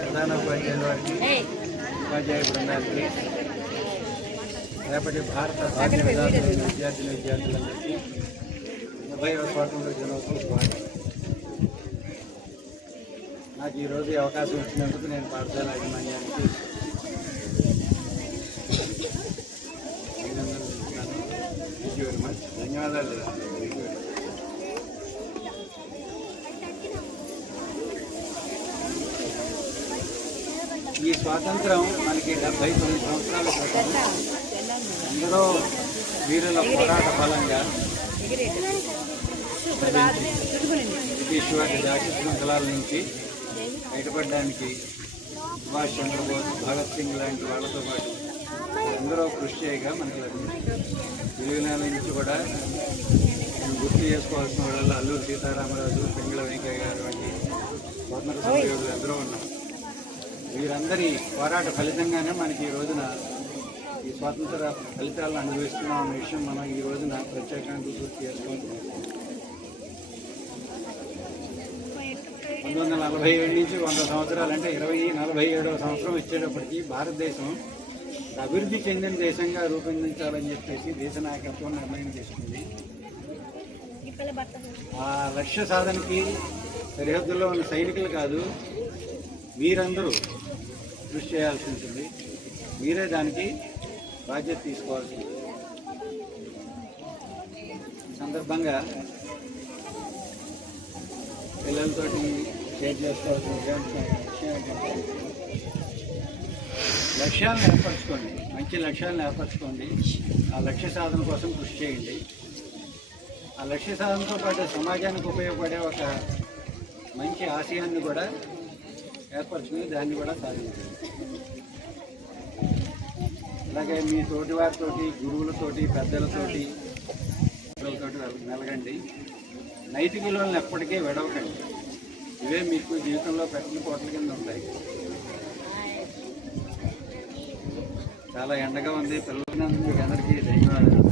ప్రధాన ఉపాధ్యాయుల వారికి, ఉపాధ్యాయ బృందానికి, రేపటి భారత భాగ్య విద్యార్థులందరికీ 70వ స్వాతంత్ర దినోత్సవ స్వాగతం. నాకు ఈరోజు ఈ అవకాశం ఇచ్చినందుకు నేను పాఠశాల యాజమాన్యానికి వెరీ మచ్ ధన్యవాదాలు. ఈ స్వాతంత్రం మనకి 79 సంవత్సరాల క్రితం ఎందరో వీరుల పోరాట ఫలంగా బ్రిటిష్ వారి దాడి శృంఖలాల నుంచి బయటపడడానికి సుభాష్ చంద్రబోస్, భగత్ సింగ్ లాంటి వాళ్ళతో పాటు ఎందరో కృషి చేయగా మనకు లభించింది. తెలుగు నేల నుంచి కూడా గుర్తు చేసుకోవాల్సిన వాళ్ళ అల్లూరి సీతారామరాజు, పింగళ వెంకయ్య గారు వంటి స్వాతంత్ర సమరయోధులు ఎందరో ఉన్నారు. వీరందరి పోరాట ఫలితంగానే మనకి ఈ రోజున ఈ స్వాతంత్ర ఫలితాలను అనుభవిస్తున్నాం అన్న విషయం మనం ఈ రోజున ప్రత్యేకంగా గుర్తు చేసుకుంటున్నాం. 1947 నుంచి 100 సంవత్సరాలు అంటే 47వ సంవత్సరం వచ్చేటప్పటికి భారతదేశం అభివృద్ధి చెందిన దేశంగా రూపొందించాలని చెప్పేసి దేశ నాయకత్వం నిర్ణయం తీసుకుంది. ఆ లక్ష్య సాధనకి సరిహద్దుల్లో ఉన్న సైనికులు కాదు, మీరందరూ కృషి చేయాల్సి ఉంటుంది. మీరే దానికి బాధ్యత తీసుకోవాల్సి ఉంటుంది. ఈ సందర్భంగా పిల్లలతోటి షేర్ చేసుకోవాల్సిన విషయం ఏంటంటే లక్ష్యాలను ఏర్పరచుకోండి, మంచి లక్ష్యాలను ఏర్పరచుకోండి. ఆ లక్ష్య సాధన కోసం కృషి చేయండి. ఆ లక్ష్య సాధనతో పాటు సమాజానికి ఉపయోగపడే ఒక మంచి ఆశయాన్ని కూడా ఏర్పరచుకుని దాన్ని కూడా సాధించండి. అలాగే మీ తోటి వారితోటి, గురువులతోటి, పెద్దలతోటి, పిల్లలతోటి మెలగండి. నైతిక విలువలను ఎప్పటికీ విడవకండి. ఇవే మీకు జీవితంలో పెట్టిన కోట్ల కింద ఉంటాయి. చాలా ఎండగా ఉంది. పిల్లలందరికీ అందరికీ ధన్యవాదాలు.